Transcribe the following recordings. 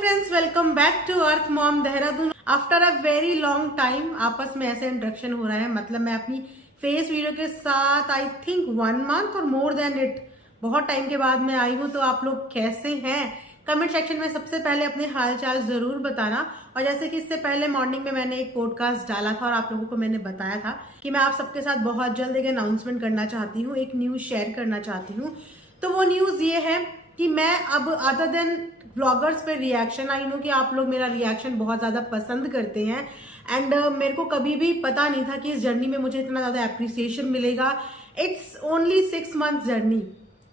Friends, welcome back to Earth Mom Dehradun. After a very long time आपस में ऐसे introduction हो रहा है। मतलब मैं अपनी फेस वीडियो के साथ आई थिंक 1 मंथ और मोर देन इट बहुत टाइम के बाद मैं आई हूँ। तो आप लोग कैसे हैं? कमेंट सेक्शन में सबसे पहले अपने हालचाल जरूर बताना। और जैसे कि इससे पहले मॉर्निंग में मैंने एक पॉडकास्ट डाला था और आप लोगों को मैंने बताया था कि मैं आप सबके साथ बहुत जल्द एक अनाउंसमेंट करना चाहती हूँ, एक न्यूज शेयर करना चाहती हूँ। तो वो न्यूज ये है कि मैं अब अदर देन व्लॉगर्स पे रिएक्शन, आई नो कि आप लोग मेरा रिएक्शन बहुत ज्यादा पसंद करते हैं एंड मेरे को कभी भी पता नहीं था कि इस जर्नी में मुझे इतना ज्यादा एप्रिसिएशन मिलेगा। It's only 6 month journey.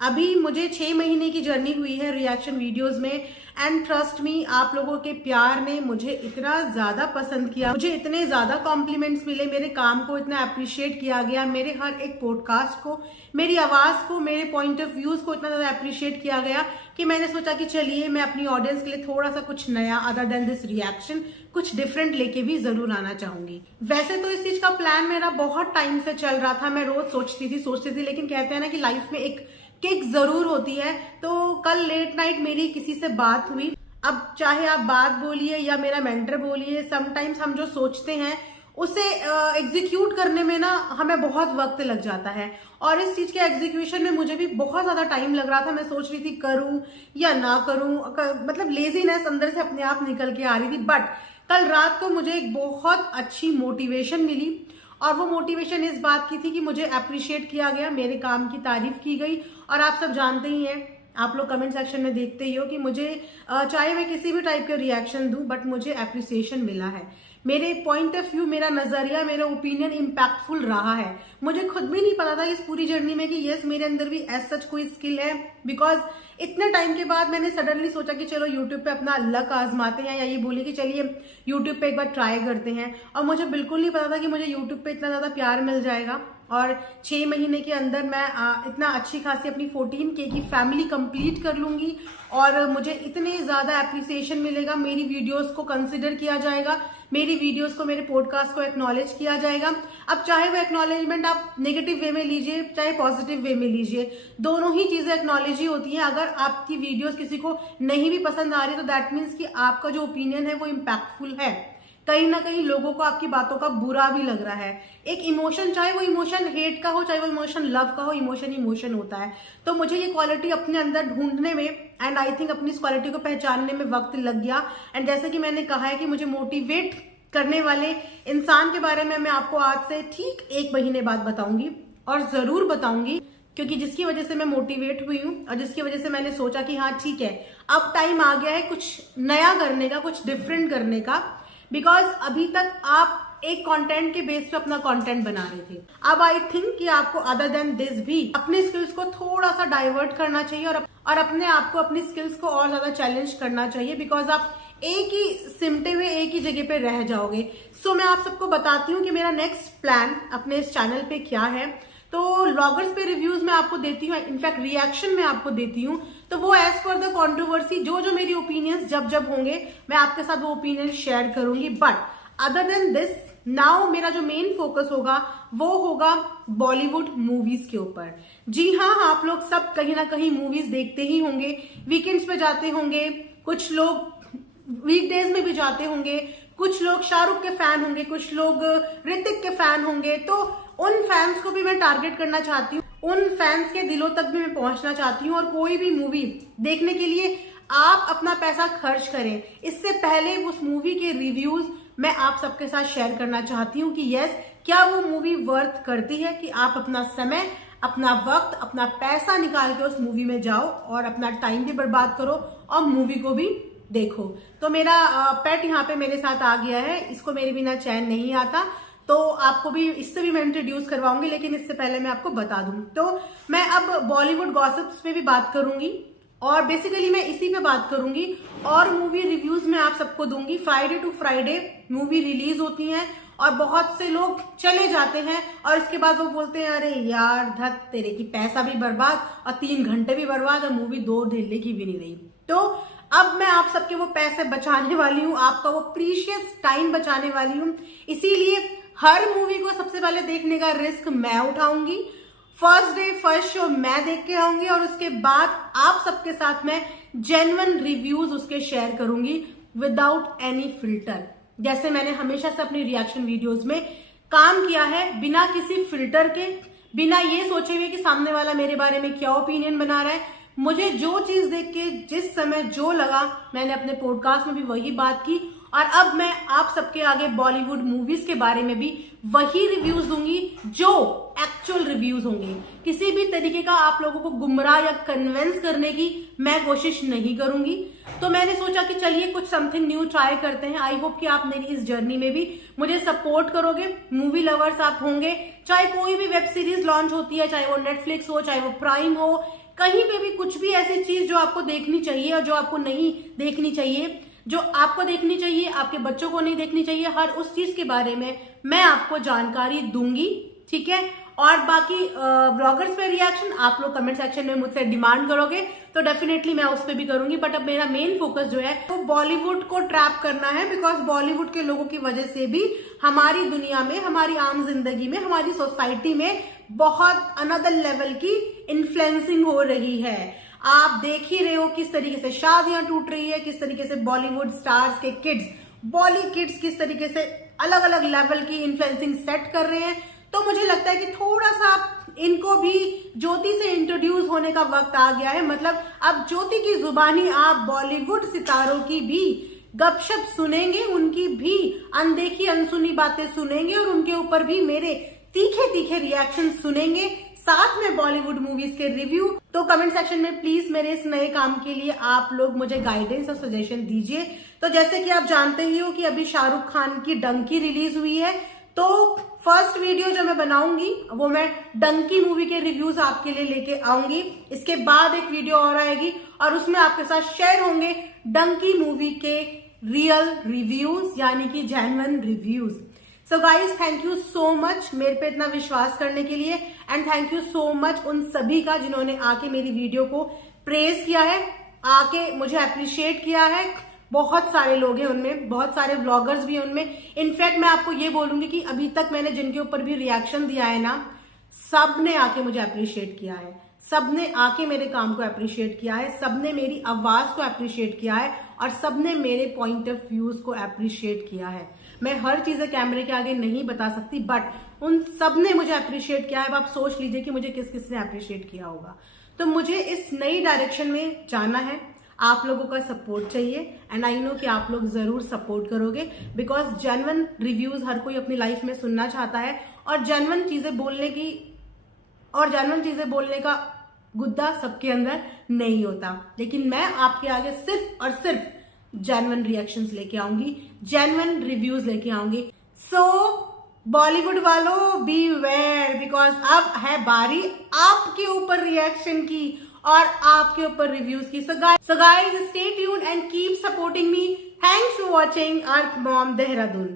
अभी मुझे 6 महीने की जर्नी हुई है रिएक्शन वीडियोस में एंड ट्रस्ट मी, आप लोगों के प्यार ने मुझे इतना ज्यादा पसंद किया, मुझे इतने ज्यादा कॉम्प्लीमेंट्स मिले, मेरे काम को इतना अप्रिशिएट किया गया, मेरे हर एक पॉडकास्ट को, मेरी आवाज को, मेरे पॉइंट ऑफ व्यूज को इतना ज्यादा अप्रिशिएट किया गया कि मैंने सोचा कि चलिए मैं अपनी ऑडियंस के लिए थोड़ा सा कुछ नया अदर देन दिस रिएक्शन, कुछ डिफरेंट लेके भी जरूर आना चाहूंगी। वैसे तो इस चीज का प्लान मेरा बहुत टाइम से चल रहा था, मैं रोज सोचती थी, लेकिन कहते हैं ना कि लाइफ में एक किक जरूर होती है। तो कल लेट नाइट मेरी किसी से बात हुई। अब चाहे आप बात बोलिए या मेरा मेंटर बोलिए, समटाइम्स हम जो सोचते हैं उसे एग्जीक्यूट करने में ना हमें बहुत वक्त लग जाता है। और इस चीज के एग्जीक्यूशन में मुझे भी बहुत ज्यादा टाइम लग रहा था। मैं सोच रही थी करूं या ना करूं, मतलब लेजीनेस अंदर से अपने आप निकल के आ रही थी। बट कल रात को मुझे एक बहुत अच्छी मोटिवेशन मिली और वो मोटिवेशन इस बात की थी कि मुझे अप्रिशिएट किया गया, मेरे काम की तारीफ की गई। और आप सब जानते ही हैं, आप लोग कमेंट सेक्शन में देखते ही हो कि मुझे चाहे मैं किसी भी टाइप के रिएक्शन दूं बट मुझे अप्रिसिएशन मिला है। मेरे पॉइंट ऑफ व्यू, मेरा नजरिया, मेरा ओपिनियन इम्पैक्टफुल रहा है। मुझे खुद भी नहीं पता था इस पूरी जर्नी में कि यस मेरे अंदर भी एज सच कोई स्किल है। बिकॉज इतने टाइम के बाद मैंने सडनली सोचा कि चलो यूट्यूब पे अपना लक आजमाते हैं, या ये बोली कि चलिए यूट्यूब पे एक बार ट्राई करते हैं। और मुझे बिल्कुल नहीं पता था कि मुझे यूट्यूब पे इतना ज्यादा प्यार मिल जाएगा और 6 महीने के अंदर मैं इतना अच्छी खासी अपनी 14K की फैमिली कंप्लीट कर लूंगी और मुझे इतने ज्यादा एप्रिसिएशन मिलेगा। मेरी वीडियोस को कंसिडर किया जाएगा, मेरी वीडियोस को, मेरे पॉडकास्ट को एक्नॉलेज किया जाएगा। अब चाहे वो एक्नॉलेजमेंट आप नेगेटिव वे में लीजिए चाहे पॉजिटिव वे में लीजिए, दोनों ही चीजें एक्नॉलेज ही होती हैं। अगर आपकी वीडियोस किसी को नहीं भी पसंद आ रही तो दैट मीन्स कि आपका जो ओपिनियन है वो इम्पैक्टफुल है। कहीं ना कहीं लोगों को आपकी बातों का बुरा भी लग रहा है। एक इमोशन, चाहे वो इमोशन हेट का हो चाहे वो इमोशन लव का हो, इमोशन होता है। तो मुझे ये क्वालिटी अपने अंदर ढूंढने में एंड आई थिंक अपनी इस क्वालिटी को पहचानने में वक्त लग गया। एंड जैसे कि मैंने कहा है कि मुझे मोटिवेट करने वाले इंसान के बारे में मैं आपको आज से ठीक 1 महीने बाद बताऊंगी और जरूर बताऊंगी, क्योंकि जिसकी वजह से मैं मोटिवेट हुई हूँ और जिसकी वजह से मैंने सोचा कि हाँ ठीक है, अब टाइम आ गया है कुछ नया करने का, कुछ डिफरेंट करने का। बिकॉज अभी तक आप एक कंटेंट के बेस पे अपना कंटेंट बना रहे थे। अब आई थिंक कि आपको अदर देन दिस भी अपने स्किल्स को थोड़ा सा डाइवर्ट करना चाहिए और अपने आप को, अपनी स्किल्स को और ज्यादा चैलेंज करना चाहिए। बिकॉज आप एक ही सिमटे हुए एक ही जगह पे रह जाओगे। सो मैं आप सबको बताती हूँ कि मेरा नेक्स्ट प्लान अपने इस चैनल पे क्या है। तो व्लॉगर्स पे रिव्यूज मैं आपको देती हूँ, इनफैक्ट रिएक्शन में आपको देती हूँ। तो वो एज पर द कंट्रोवर्सी, जो मेरी ओपिनियंस जब होंगे मैं आपके साथ वो ओपिनियन शेयर करूंगी। But other than this now मेरा जो मेन फोकस होगा वो होगा बॉलीवुड मूवीज के ऊपर। जी हाँ, आप लोग सब कहीं ना कहीं मूवीज देखते ही होंगे, वीकेंड्स पे जाते होंगे, कुछ लोग वीकडेज में भी जाते होंगे, कुछ लोग शाहरुख के फैन होंगे, कुछ लोग ऋतिक के फैन होंगे। तो उन फैंस को भी मैं टारगेट करना चाहती हूँ, उन फैंस के दिलों तक भी मैं पहुंचना चाहती हूँ। और कोई भी मूवी देखने के लिए आप अपना पैसा खर्च करें, इससे पहले उस मूवी के रिव्यूज मैं आप सबके साथ शेयर करना चाहती हूँ कि यस क्या वो मूवी वर्थ करती है कि आप अपना समय, अपना वक्त, अपना पैसा निकाल के उस मूवी में जाओ और अपना टाइम भी बर्बाद करो और मूवी को भी देखो। तो मेरा पेट यहाँ पे मेरे साथ आ गया है, इसको मेरे बिना चैन नहीं आता। तो आपको भी इससे भी मैं इंट्रोड्यूस करवाऊंगी, लेकिन इससे पहले मैं आपको बता दूं तो मैं अब बॉलीवुड गॉसिप्स पे भी बात करूंगी और बेसिकली मैं इसी पे बात करूंगी और मूवी रिव्यूज में आप सबको दूंगी। Friday to Friday movie release होती है और बहुत से लोग चले जाते हैं और इसके बाद वो बोलते हैं अरे यार धत तेरे की, पैसा भी बर्बाद और 3 घंटे भी बर्बाद और मूवी 2 ढिल्ले की भी नहीं रही। तो अब मैं आप सबके वो पैसे बचाने वाली हूँ, आपका वो प्रीशियस टाइम बचाने वाली हूँ। इसीलिए हर मूवी को सबसे पहले देखने का रिस्क मैं उठाऊंगी। फर्स्ट डे फर्स्ट शो मैं देख के आऊंगी और उसके बाद आप सबके साथ मैं जेन्युइन रिव्यूज उसके शेयर करूंगी विदाउट एनी फिल्टर, जैसे मैंने हमेशा से अपनी रिएक्शन वीडियोस में काम किया है, बिना किसी फिल्टर के, बिना ये सोचे हुए कि सामने वाला मेरे बारे में क्या ओपिनियन बना रहा है। मुझे जो चीज देख के जिस समय जो लगा, मैंने अपने पॉडकास्ट में भी वही बात की और अब मैं आप सबके आगे बॉलीवुड मूवीज के बारे में भी वही रिव्यूज दूंगी जो एक्चुअल रिव्यूज होंगे। किसी भी तरीके का आप लोगों को गुमराह या कन्विंस करने की मैं कोशिश नहीं करूंगी। तो मैंने सोचा कि चलिए कुछ समथिंग न्यू ट्राई करते हैं। आई होप कि आप मेरी इस जर्नी में भी मुझे सपोर्ट करोगे। मूवी लवर्स आप होंगे, चाहे कोई भी वेब सीरीज लॉन्च होती है, चाहे वो नेटफ्लिक्स हो, चाहे वो प्राइम हो, कहीं पे भी कुछ भी ऐसी चीज जो आपको देखनी चाहिए और जो आपको नहीं देखनी चाहिए, जो आपको देखनी चाहिए आपके बच्चों को नहीं देखनी चाहिए, हर उस चीज के बारे में मैं आपको जानकारी दूंगी, ठीक है। और बाकी व्लॉगर्स पे रिएक्शन आप लोग कमेंट सेक्शन में मुझसे डिमांड करोगे तो डेफिनेटली मैं उस पर भी करूंगी, बट अब मेरा मेन फोकस जो है वो बॉलीवुड को ट्रैप करना है, बिकॉज बॉलीवुड के लोगों की वजह से भी हमारी दुनिया में, हमारी आम जिंदगी में, हमारी सोसाइटी में बहुत अनदर लेवल की इन्फ्लुएंसिंग हो रही है। आप देख ही रहे हो किस तरीके से शादियां टूट रही है, किस तरीके से बॉलीवुड स्टार्स के किड्स, बॉली किड्स किस तरीके से अलग अलग लेवल की इन्फ्लुएंसिंग सेट कर रहे हैं। तो मुझे लगता है कि थोड़ा सा इनको भी ज्योति से इंट्रोड्यूस होने का वक्त आ गया है। मतलब अब ज्योति की जुबानी आप बॉलीवुड सितारों की भी गपशप सुनेंगे, उनकी भी अनदेखी अनसुनी बातें सुनेंगे और उनके ऊपर भी मेरे तीखे तीखे रिएक्शन सुनेंगे, साथ में बॉलीवुड मूवीज के रिव्यू। तो कमेंट सेक्शन में प्लीज मेरे इस नए काम के लिए आप लोग मुझे गाइडेंस और सजेशन दीजिए। तो जैसे कि आप जानते ही हो कि अभी शाहरुख खान की डंकी रिलीज हुई है, तो फर्स्ट वीडियो जो मैं बनाऊंगी वो मैं डंकी मूवी के रिव्यूज आपके लिए लेके आऊंगी। इसके बाद एक वीडियो और आएगी और उसमें आपके साथ शेयर होंगे डंकी मूवी के रियल रिव्यूज, यानी कि genuine reviews. So guys, thank you so much मेरे पे इतना विश्वास करने के लिए, and thank you so much उन सभी का जिन्होंने आके मेरी वीडियो को प्रेज किया है, आके मुझे अप्रिशिएट किया है। बहुत सारे लोग हैं उनमें, बहुत सारे व्लॉगर्स भी हैं उनमें। इनफैक्ट मैं आपको ये बोलूंगी कि अभी तक मैंने जिनके ऊपर भी रिएक्शन दिया है ना, सब ने आके मुझे अप्रिशिएट किया है, सब ने आके मेरे काम को अप्रिशिएट किया है, सब ने मेरी आवाज को अप्रिशिएट किया है और सब ने मेरे पॉइंट ऑफ व्यूज को अप्रिशिएट किया है। मैं हर चीजें कैमरे के आगे नहीं बता सकती, बट उन सब ने मुझे अप्रिशिएट किया है। अब आप सोच लीजिए कि मुझे किस किस ने अप्रिशिएट किया होगा। तो मुझे इस नई डायरेक्शन में जाना है, आप लोगों का सपोर्ट चाहिए, एंड आई नो कि आप लोग जरूर सपोर्ट करोगे, बिकॉज जेन्युइन रिव्यूज हर कोई अपनी लाइफ में सुनना चाहता है और जेन्युइन चीजें बोलने का गुद्दा सबके अंदर नहीं होता। लेकिन मैं आपके आगे सिर्फ और सिर्फ जेन्युइन रिएक्शंस लेके आऊंगी, जेन्युइन रिव्यूज लेके आऊंगी। सो बॉलीवुड वालों बी वेयर, बिकॉज अब है बारी आपके ऊपर रिएक्शन की और आपके ऊपर रिव्यूज की। So guys, stay tuned and keep supporting me. Thanks for watching earth Mom Dehradun.